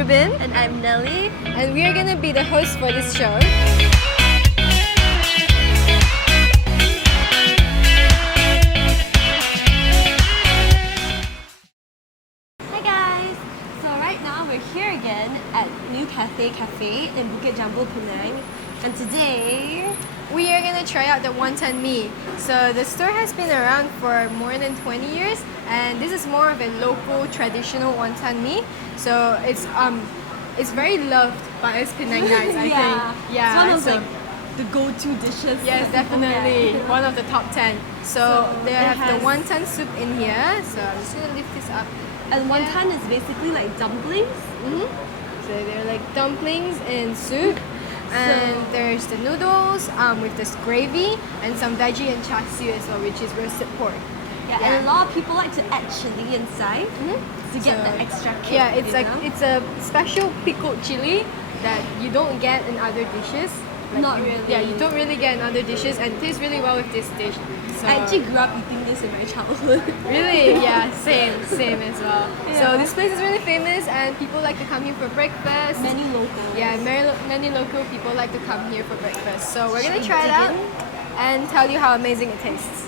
Ruben. And I'm Nelly. And we are gonna be the hosts for this show. Hi guys! So right now we're here again at New Cafe in Bukit Jambul, Penang. And today We are gonna try out the Wonton Mee. So the store has been around for more than 20 years, and this is more of a local traditional Wonton Mee. So it's very loved by us Penangites, I think. It's one of so, the go-to dishes. yes, that people definitely get. one of the top 10. So they it have the has- wonton soup in here. So I'm just gonna lift this up. And wonton is basically like dumplings. So they're like dumplings in soup. And there's the noodles with this gravy and some veggie and char siu as well, which is roasted pork. Yeah, and a lot of people like to add chili inside to get So, the extra kick. Yeah, it's you like know? it's a special pickled chili that you don't get in other dishes. Like Not you- really. Yeah, you don't really get in other dishes, and it tastes really well with this dish. So, I actually grew up eating this in my childhood. really, yeah, same as well. Yeah. So this place is really famous, and people like to come here for breakfast. Many locals. Yeah, many local people like to come here for breakfast. So we're gonna Should we try it dig out in? and tell you how amazing it tastes.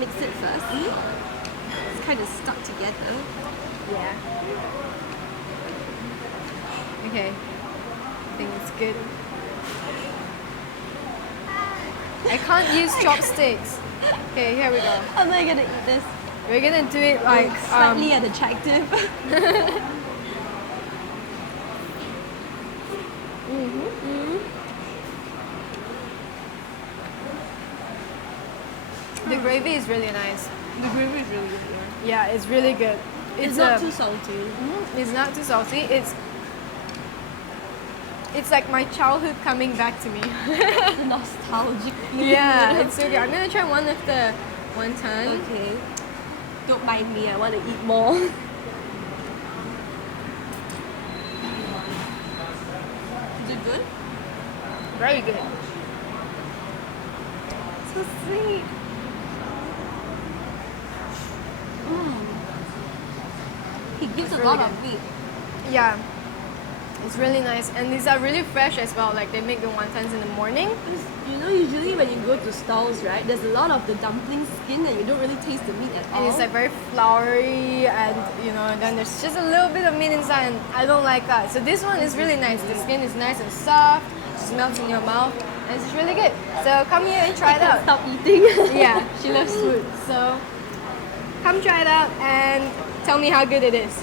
Mix it first. It's kind of stuck together. Yeah. Okay. I think it's good. I can't use chopsticks. Okay, here we go. How am I gonna eat this? We're gonna do it like Slightly unattractive. the gravy is really nice. The gravy is really good here. Yeah, it's really good. It's not a- too salty. It's not too salty. It's like my childhood coming back to me. The nostalgic feeling. Yeah, it's so good. I'm gonna try one of the wonton. Okay. Don't mind me, I want to eat more. Is it good? Very good. So sweet. He gives a really lot good. of meat. Yeah, it's really nice, and these are really fresh as well. Like they make the wontons in the morning. You know, usually when you go to stalls, right, there's a lot of the dumpling skin and you don't really taste the meat at all. And it's like very floury, and and then there's just a little bit of meat inside, and I don't like that. So this one is really nice. The skin is nice and soft, just melts in your mouth, and it's really good. So come here and try it out. Stop eating. Yeah, she loves food, so come try it out and tell me how good it is.